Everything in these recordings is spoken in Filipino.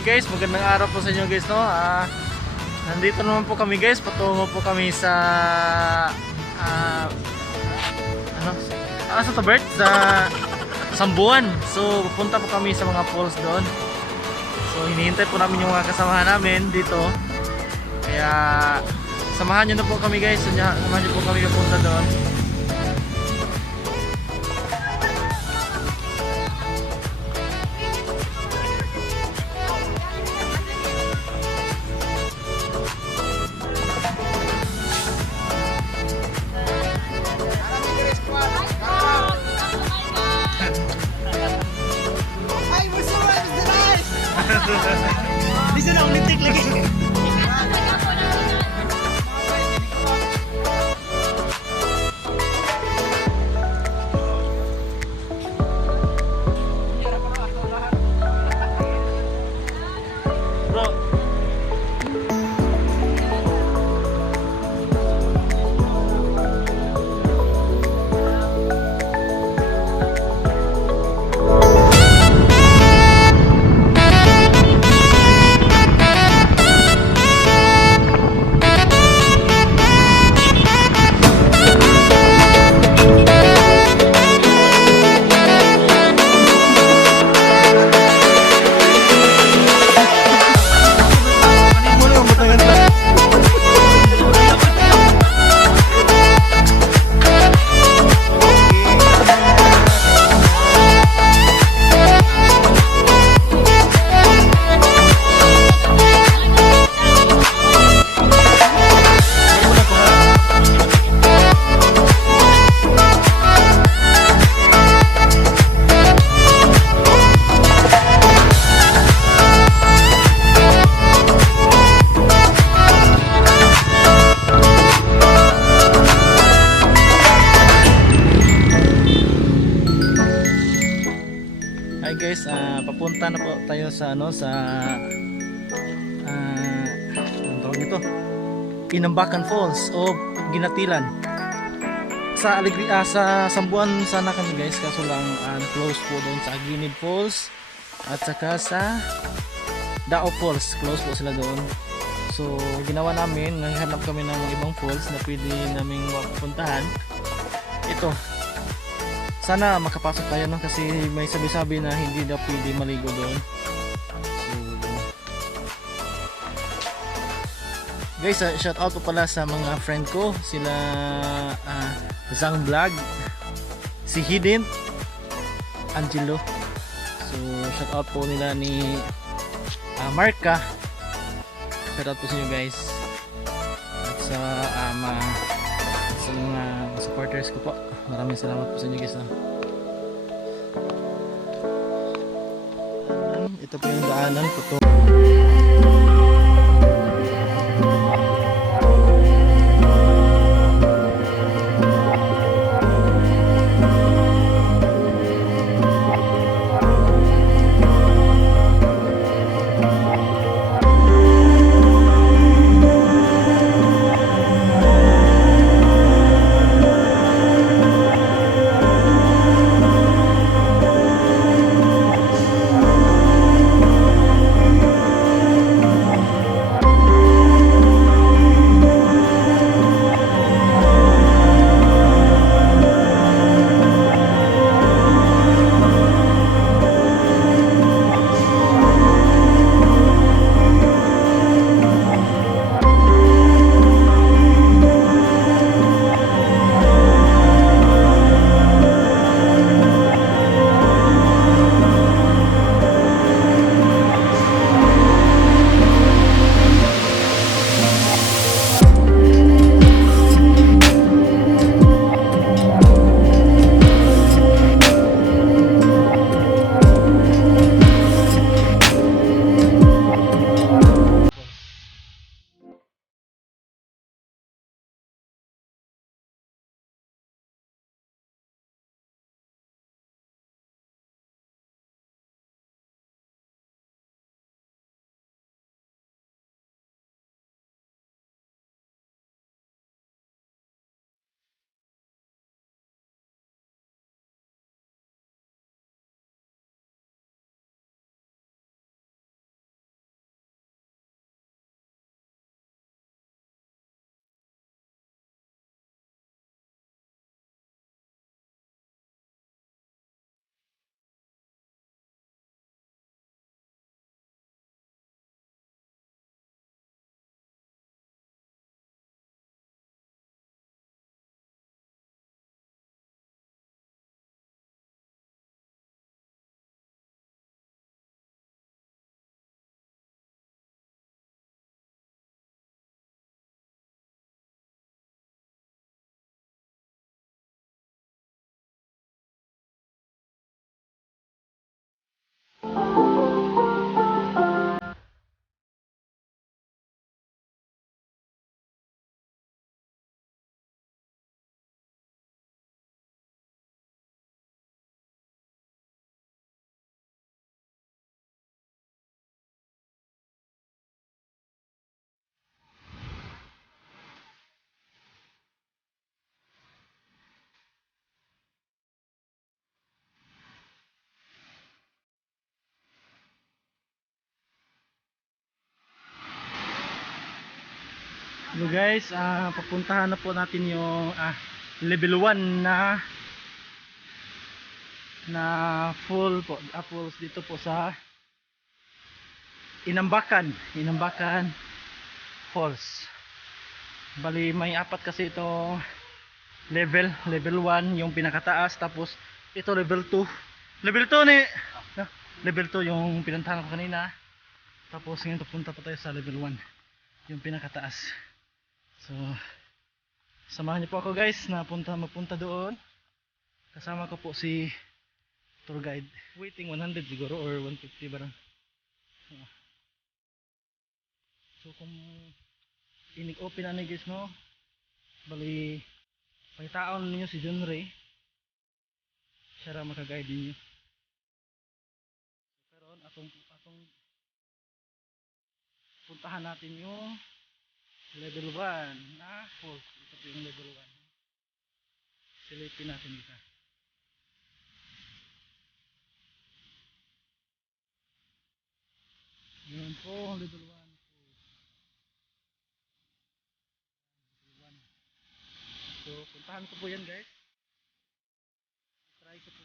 Hi guys, magandang araw po sa inyo guys, no. Nandito naman po kami guys, patungo po kami sa sa Tabert, sa Sambuan. So pupunta po kami sa mga falls doon. So hinihintay po namin yung mga kasamahan namin dito. Kaya samahan nyo na po kami guys, samahan nyo po kami pupunta doon. Bisa na ulitik lagi. Hi guys, papunta na po tayo sa anong tawag nito? Inambakan Falls o Ginatilan. Sa sa Sambuan sana kami guys, kaso lang close po doon sa Aguinid Falls at saka sa Dao Falls, close po sila doon. So ginawa namin, naghanap kami ng ibang falls na pwede naming mapuntahan. Ito, sana makapasok tayo, no? Kasi may sabi-sabi na hindi daw pwede maligo doon. So guys, shout out po pala sa mga friend ko, sila Zang Vlog, si Hidden, Angelo. So shout out po nila ni Marka. Shout out po sa inyo guys. At sa mga supporters ko po, maraming salamat po sa inyo guys, no? Ito po yung daanan po to. So guys, papuntahan na po natin yung level 1 na full po, falls dito po sa Inambakan Falls. Bali may apat kasi ito level 1 yung pinakataas, tapos ito level 2 level 2 yung pinuntahan ko kanina, tapos ngayon papunta pa tayo sa level 1 yung pinakataas. So samahan niyo po ako guys na mapunta doon. Kasama ko po si tour guide. Waiting 100 siguro or 150 ba lang. So kung inig-open na guys no, bali pangitaon ninyo si John Ray, siya ra maka-guide ninyo. Pero atong puntahan natin yung level 1 na falls. Ito po yung level 1. Silipin natin dito. Yun po level 1. So puntahan ko po yan guys. Try ko po.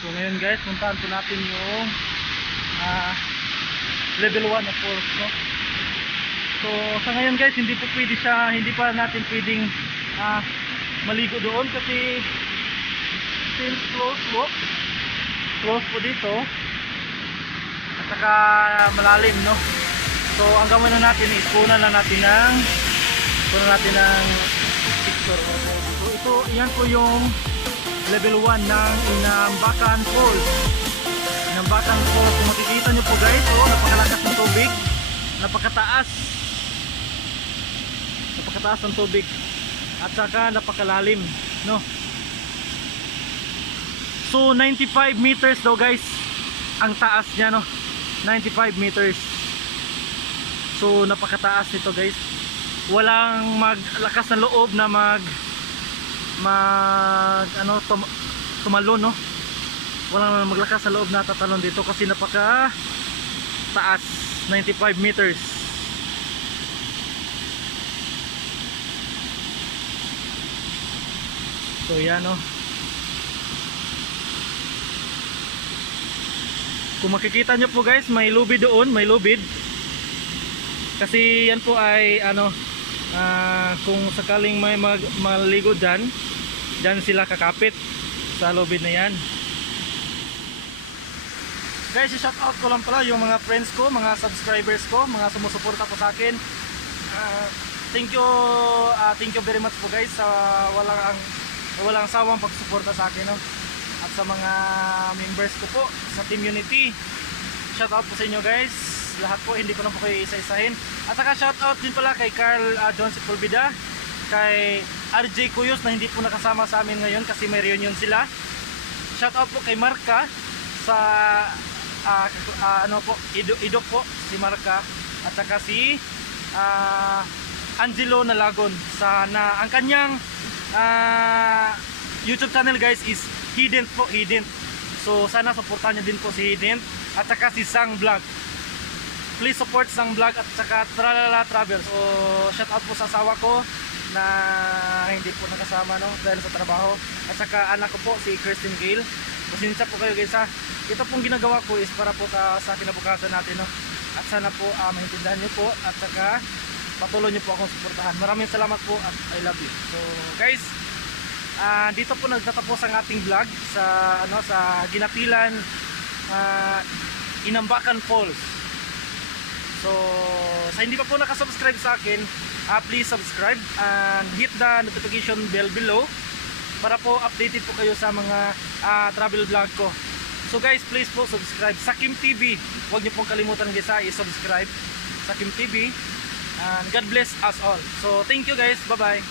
So ngayon guys, puntahan po natin yung level 1 na falls no. So sa ngayon guys, hindi pa natin pwedeng maligo doon kasi since close po dito at saka malalim no. So ang gawin na natin is kunan natin ng picture. So yan po yung level 1 ng Inambakan Falls. Inambakan Falls, kung makikita nyo po guys, napakalakas ng tubig, napakataas ng tubig at saka napakalalim no. So 95 meters daw guys ang taas niya no, 95 meters. So napakataas nito guys. Walang maglakas na loob na tumalon no. Walang maglakas na loob na tatalon dito kasi napaka taas, 95 meters. So yan no. Kung makikita nyo po guys, may lubid doon, may lubid. Kasi yan po ay kung sakaling may maligo dyan sila kakapit sa lubid na yan. Guys, i-shout out ko lang pala yung mga friends ko, mga subscribers ko, mga sumusuporta po sa akin. Thank you very much po guys sa walang sawang pagsuporta sa akin no? At sa mga members ko po sa Team Unity, shout out po sa inyo guys lahat po, hindi ko na po kayo isa-isahin. At saka shout out din pala kay Carl John Sepulveda, kay RJ Cuyos na hindi po nakasama sa amin ngayon kasi may reunion sila. Shout out po kay Marka sa Idok po si Marka, at saka si Angelo Nalagon ang kanyang YouTube channel guys is Hidden po, Hidden. So sana supportahan niyo din po si Hidden at saka si Sang Vlog. Please support Sang Vlog at saka Tralala Travel. So shout out po sa asawa ko na hindi po nakasama no dahil sa trabaho, at saka anak ko po si Christine Gale. Pasensya po kayo guys ha. Ito pong ginagawa ko is para po sa kinabukasan natin no. At sana po maintindihan niyo po at saka patuloy niyo po akong suportahan. Maraming salamat po at I love you. So guys, dito po nagtatapos ang ating vlog sa Ginatilan Inambakan Falls. So sa hindi pa po nakasubscribe sa akin, please subscribe and hit the notification bell below para po updated po kayo sa mga travel vlog ko. So guys, please po subscribe sa Kim TV. Huwag niyo pong kalimutan guys i-subscribe sa Kim TV. And God bless us all. So thank you guys. Bye bye.